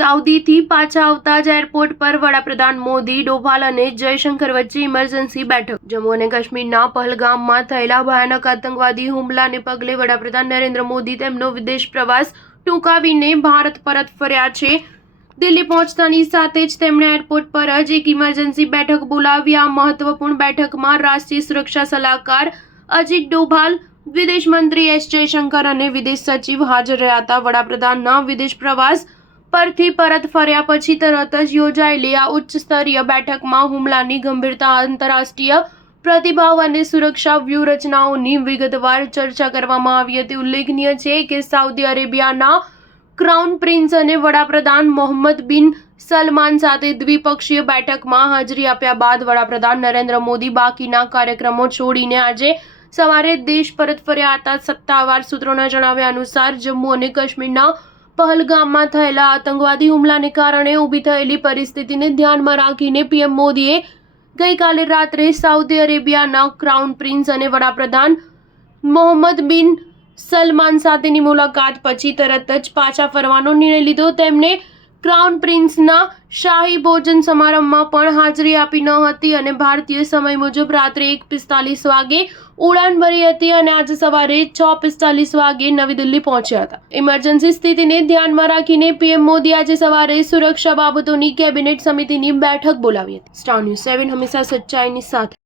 સાઉદીથી પાછા આવતા જ એરપોર્ટ પર વડાપ્રધાન મોદી, ડોભાલ અને જયશંકર વચ્ચે ઇમરજન્સી બેઠક. જમ્મુ અને કાશ્મીરના પહલગામમાં થયેલા ભયાનક આતંકવાદી હુમલાને પગલે વડાપ્રધાન નરેન્દ્ર મોદી તેમનો વિદેશ પ્રવાસ ટૂંકાવીને ભારત પરત ફર્યા છે. દિલ્હી પહોંચતાની સાથે જ તેમણે એરપોર્ટ પર જ એક ઇમરજન્સી બેઠક બોલાવી. આ મહત્વપૂર્ણ બેઠકમાં રાષ્ટ્રીય સુરક્ષા સલાહકાર અજીત ડોભાલ, વિદેશ મંત્રી એસ જયશંકર અને વિદેશ સચિવ હાજર રહ્યા હતા. વડાપ્રધાનના વિદેશ પ્રવાસ પરથી પરત ફર્યા પછી તરત જ યોજાયેલી આ ઉચ્ચ સ્તરીય બેઠકમાં હુમલાની ગંભીરતા, આંતરરાષ્ટ્રીય પ્રતિભાવ અને સુરક્ષા વ્યૂહરચનાઓની વિગતવાર ચર્ચા કરવામાં આવી હતી. ઉલ્લેખનીય છે કે સાઉદી અરેબિયાના ક્રાઉન પ્રિન્સ અને વડાપ્રધાન મોહમ્મદ બિન સલમાન સાથે દ્વિપક્ષીય બેઠકમાં હાજરી આપ્યા બાદ વડાપ્રધાન નરેન્દ્ર મોદી બાકીના કાર્યક્રમો છોડીને આજે સવારે દેશ પરત ફર્યા હતા. સત્તાવાર સૂત્રોના જણાવ્યા અનુસાર જમ્મુ અને કાશ્મીરના પહલગામમાં થયેલા આતંકવાદી હુમલાને કારણે ઊભી થયેલી પરિસ્થિતિને ધ્યાનમાં રાખીને પીએમ મોદીએ ગઈકાલે રાત્રે સાઉદી અરેબિયાના ક્રાઉન પ્રિન્સ અને વડાપ્રધાન મોહમ્મદ બિન સલમાન સાથેની મુલાકાત પછી તરત જ પાછા ફરવાનો નિર્ણય લીધો. તેમણે ક્રાઉન પ્રિન્સના શાહી ભોજન સમારંભમાં પણ હાજરી આપી ન હતી અને ભારતીય સમય મુજબ રાત્રે 1:45 વાગે ઉડાન ભરી હતી અને આજે સવારે 6:45 વાગે નવી દિલ્હી પહોંચ્યા હતા. ઇમરજન્સી સ્થિતિને ધ્યાનમાં રાખીને પીએમ મોદી આજે સવારે સુરક્ષા બાબતોની કેબિનેટ સમિતિની બેઠક બોલાવી હતી. સ્ટાર ન્યૂઝ 7 હંમેશા સચ્ચાઈની સાથે.